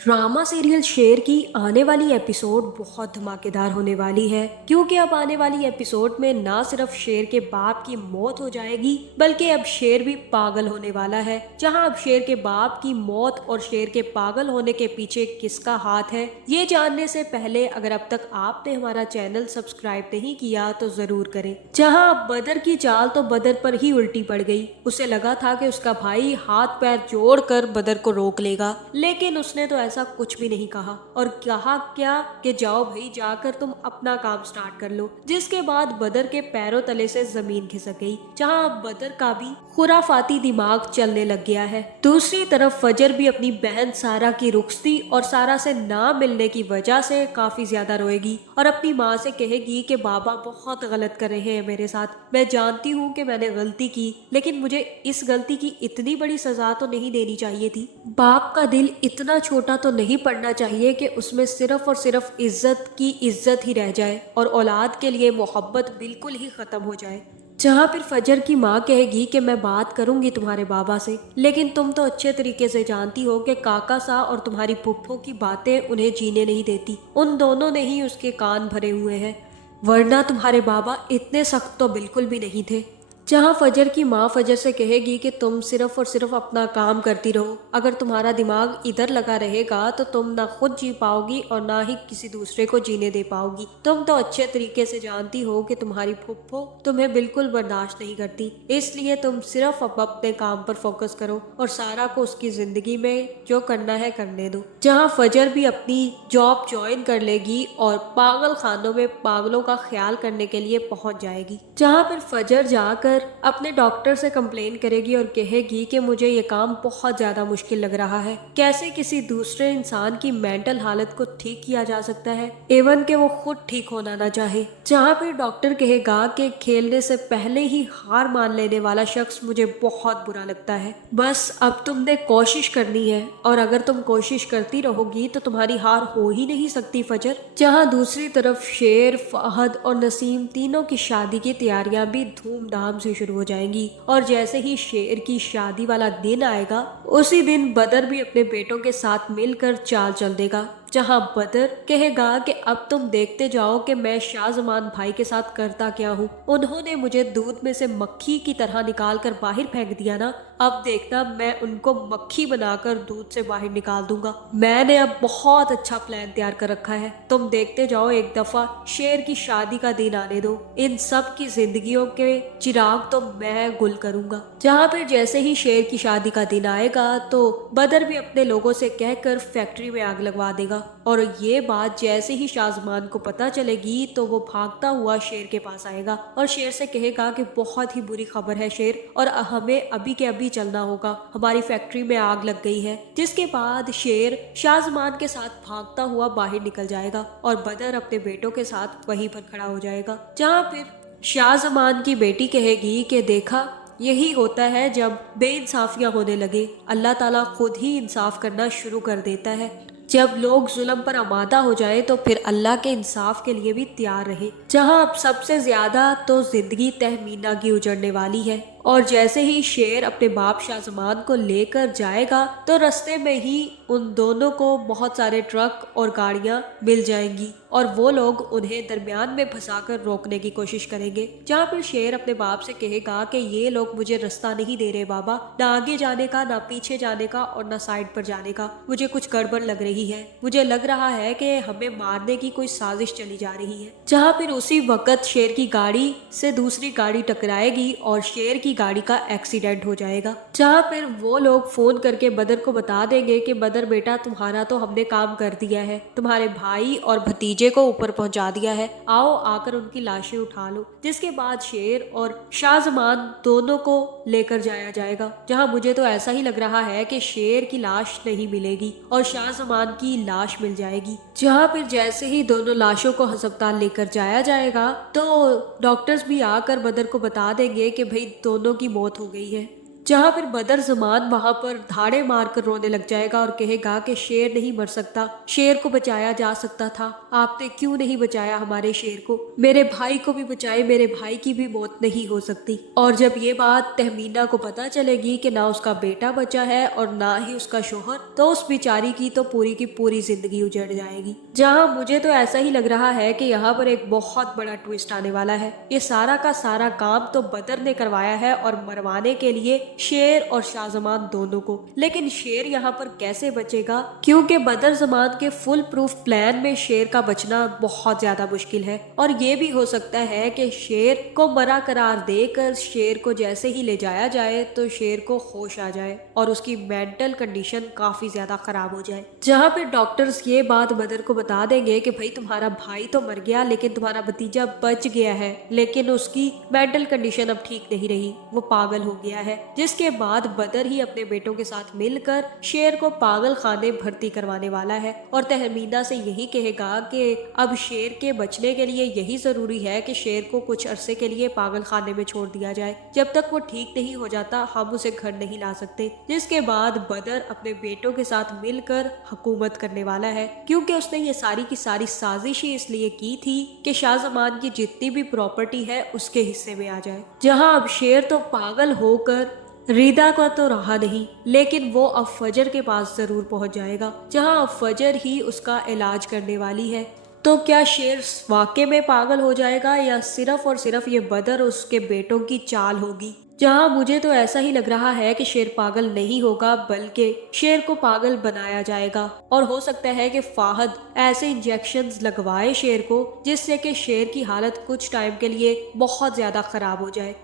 Drama serial शेर की आने वाली एपिसोड बहुत धमाकेदार होने वाली है, क्योंकि अब आने वाली एपिसोड में ना सिर्फ शेर के बाप की मौत हो जाएगी बल्कि अब शेर भी पागल होने वाला है। जहां अब शेर के बाप की मौत और शेर के पागल होने के पीछे किसका हाथ है, ये जानने से पहले अगर अब तक आपने हमारा चैनल सब्सक्राइब नहीं किया तो जरूर करें। जहां अब बदर की चाल तो बदर पर ही उल्टी पड़ गई। उसे लगा था कि उसका भाई हाथ पैर जोड़कर बदर को रोक लेगा, लेकिन उसने तो ऐसा कुछ भी नहीं कहा और कहा क्या कि जाओ भाई, जाकर तुम अपना काम स्टार्ट कर लो। जिसके बाद बदर के पैरों तले से जमीन खिसक गई, जहां बदर का भी खुराफाती दिमाग चलने लग गया है। दूसरी तरफ फजर भी अपनी बहन सारा की रुखसती और सारा से ना मिलने की वजह से काफी ज्यादा रोएगी और अपनी माँ से कहेगी कि बाबा बहुत गलत कर रहे हैं मेरे साथ। मैं जानती हूँ कि मैंने गलती की, लेकिन मुझे इस गलती की इतनी बड़ी सजा तो नहीं देनी चाहिए थी। बाप का दिल इतना छोटा तो नहीं पड़ना चाहिए कि उसमें सिर्फ और सिर्फ इज्जत की इज्जत ही रह जाए और औलाद के लिए मोहब्बत बिल्कुल ही खत्म हो जाए। जहाँ फिर फजर की माँ कहेगी कि मैं बात करूंगी तुम्हारे बाबा से, लेकिन तुम तो अच्छे तरीके से जानती हो कि काका सा और तुम्हारी पुप्पो की बातें उन्हें जीने नहीं देती। उन दोनों ने ही उसके कान भरे हुए हैं, वरना तुम्हारे बाबा इतने सख्त तो बिल्कुल भी नहीं थे। जहाँ फजर की माँ फजर से कहेगी कि तुम सिर्फ और सिर्फ अपना काम करती रहो, अगर तुम्हारा दिमाग इधर लगा रहेगा तो तुम ना खुद जी पाओगी और ना ही किसी दूसरे को जीने दे पाओगी। तुम तो अच्छे तरीके से जानती हो कि तुम्हारी फुफ्फो तुम्हें बिल्कुल बर्दाश्त नहीं करती, इसलिए तुम सिर्फ अब अपने काम पर फोकस करो और सारा को उसकी जिंदगी में जो करना है करने दो। जहाँ फजर भी अपनी जॉब ज्वाइन कर लेगी और पागल खानों में पागलों का ख्याल करने के लिए पहुंच जाएगी। जहाँ फिर फजर जाकर अपने डॉक्टर से कंप्लेन करेगी और कहेगी कि मुझे ये काम बहुत ज्यादा मुश्किल लग रहा है। कैसे किसी दूसरे इंसान की मेंटल हालत को ठीक किया जा सकता है, एवन कि वो खुद ठीक होना ना चाहे। जहाँ फिर डॉक्टर कहेगा कि खेलने से पहले ही हार मान लेने वाला शख्स मुझे बहुत बुरा लगता है। बस अब तुमने कोशिश करनी है और अगर तुम कोशिश करती रहोगी तो तुम्हारी हार हो ही नहीं सकती फजर। जहाँ दूसरी तरफ शेर, फहद और नसीम तीनों की शादी की तैयारियां भी धूमधाम से शुरू हो जाएंगी और जैसे ही शेर की शादी वाला दिन आएगा उसी दिन बदर भी अपने बेटों के साथ मिलकर चाल चल देगा। जहां बदर कहेगा कि अब तुम देखते जाओ कि मैं शाहजमान भाई के साथ करता क्या हूँ। उन्होंने मुझे दूध में से मक्खी की तरह निकाल कर बाहर फेंक दिया ना, अब देखना मैं उनको मक्खी बनाकर दूध से बाहर निकाल दूंगा। मैंने अब बहुत अच्छा प्लान तैयार कर रखा है, तुम देखते जाओ। एक दफा शेर की शादी का दिन आने दो, इन सब की जिंदगियों के चिराग तो मैं गुल करूंगा। जहाँ पर जैसे ही शेर की शादी का दिन आएगा तो बदर भी अपने लोगों से कहकर फैक्ट्री में आग लगवा देगा और ये बात जैसे ही शाहजमान को पता चलेगी तो वो भागता हुआ शेर के पास आएगा और शेर से कहेगा कि बहुत ही बुरी खबर है शेर, और हमें अभी के अभी चलना होगा, हमारी फैक्ट्री में आग लग गई है। जिसके बाद शेर शाहजमान के साथ भागता हुआ बाहर निकल जाएगा और बदर अपने बेटों के साथ वहीं पर खड़ा हो जाएगा। जहाँ फिर शाहजमान की बेटी कहेगी कि देखा, यही होता है जब बेइंसाफियां होने लगे, अल्लाह ताला खुद ही इंसाफ करना शुरू कर देता है। जब लोग जुल्म पर आमादा हो जाए तो फिर अल्लाह के इंसाफ के लिए भी तैयार रहे। जहां अब सबसे ज्यादा तो जिंदगी तहमीना की उजड़ने वाली है और जैसे ही शेर अपने बाप शाहजमान को लेकर जाएगा तो रास्ते में ही उन दोनों को बहुत सारे ट्रक और गाड़ियां मिल जाएंगी और वो लोग उन्हें दरमियान में फंसाकर रोकने की कोशिश करेंगे। जहाँ पर शेर अपने बाप से कहेगा कि ये लोग मुझे रास्ता नहीं दे रहे बाबा, ना आगे जाने का, ना पीछे जाने का और ना साइड पर जाने का। मुझे कुछ गड़बड़ लग रही है, मुझे लग रहा है कि हमें मारने की कोई साजिश चली जा रही है। जहाँ फिर उसी वक्त शेर की गाड़ी से दूसरी गाड़ी टकराएगी और शेर की गाड़ी का एक्सीडेंट हो जाएगा। जहाँ फिर वो लोग फोन करके बदर को बता देंगे कि बदर बेटा, तुम्हारा तो हमने काम कर दिया है, तुम्हारे भाई और भतीजे को ऊपर पहुंचा दिया है, आओ आकर उनकी लाशें उठा लो। जिसके बाद शेर और शाहजमान दोनों को लेकर जाया जाएगा। जहाँ मुझे तो ऐसा ही लग रहा है कि शेर की लाश नहीं मिलेगी और शाहजमान की लाश मिल जाएगी। जहाँ फिर जैसे ही दोनों लाशों को अस्पताल लेकर जाया जाएगा तो डॉक्टर्स भी आकर बदर को बता देंगे कि भाई दोनों की मौत हो गई है। जहाँ फिर बदर ज़मान वहाँ पर धाड़े मार कर रोने लग जाएगा और कहेगा कि शेर नहीं मर सकता, शेर को बचाया जा सकता था, आपने क्यों नहीं बचाया हमारे शेर को, मेरे भाई को भी बचाए, मेरे भाई की भी मौत नहीं हो सकती। और जब ये बात तहमीना को पता चलेगी कि ना उसका बेटा बचा है और ना ही उसका शोहर, तो उस बेचारी की तो पूरी की पूरी जिंदगी उजड़ जाएगी। जहाँ मुझे तो ऐसा ही लग रहा है कि यहाँ पर एक बहुत बड़ा ट्विस्ट आने वाला है। ये सारा का सारा काम तो बदर ने करवाया है और मरवाने के लिए शेर और शाहजमान दोनों को। लेकिन शेर यहाँ पर कैसे बचेगा, क्योंकि बदर जमान के फुल प्रूफ प्लान में शेर का बचना बहुत ज्यादा मुश्किल है। और ये भी हो सकता है कि शेर को मरा करार देकर शेर को जैसे ही ले जाया जाए तो शेर को होश आ जाए और उसकी मेंटल कंडीशन काफी ज्यादा खराब हो जाए। जहाँ पे डॉक्टर्स ये बात बदर को बता देंगे कि भाई तुम्हारा भाई तो मर गया लेकिन तुम्हारा भतीजा बच गया है, लेकिन उसकी मेंटल कंडीशन अब ठीक नहीं रही, वो पागल हो गया है। जिसके बाद बदर ही अपने बेटों के साथ मिलकर शेर को पागल खाने भर्ती करवाने वाला है और तहमीना से यही कहेगा कि अब शेर के बचने के लिए यही जरूरी है कि शेर को कुछ अरसे के लिए पागल खाने में छोड़ दिया जाए, जब तक वो ठीक नहीं हो जाता हम उसे घर नहीं ला सकते। जिसके बाद बदर अपने बेटों के साथ मिलकर हुकूमत करने वाला है, क्योंकि उसने ये सारी की सारी साजिश ही इसलिए की थी कि शाहजमान की जितनी भी प्रॉपर्टी है उसके हिस्से में आ जाए। जहां अब शेर तो पागल होकर रीदा का तो रहा नहीं, लेकिन वो अब फजर के पास जरूर पहुंच जाएगा, जहां अब फजर ही उसका इलाज करने वाली है। तो क्या शेर वाकई में पागल हो जाएगा या सिर्फ और सिर्फ ये बदर उसके बेटों की चाल होगी? जहां मुझे तो ऐसा ही लग रहा है कि शेर पागल नहीं होगा बल्कि शेर को पागल बनाया जाएगा और हो सकता है कि फाहद ऐसे इंजेक्शंस लगवाए शेर को जिससे कि शेर की हालत कुछ टाइम के लिए बहुत ज्यादा खराब हो जाए।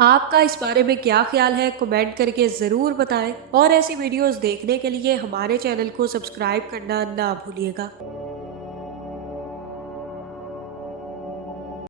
आपका इस बारे में क्या ख्याल है, कमेंट करके ज़रूर बताएं और ऐसी वीडियोस देखने के लिए हमारे चैनल को सब्सक्राइब करना ना भूलिएगा।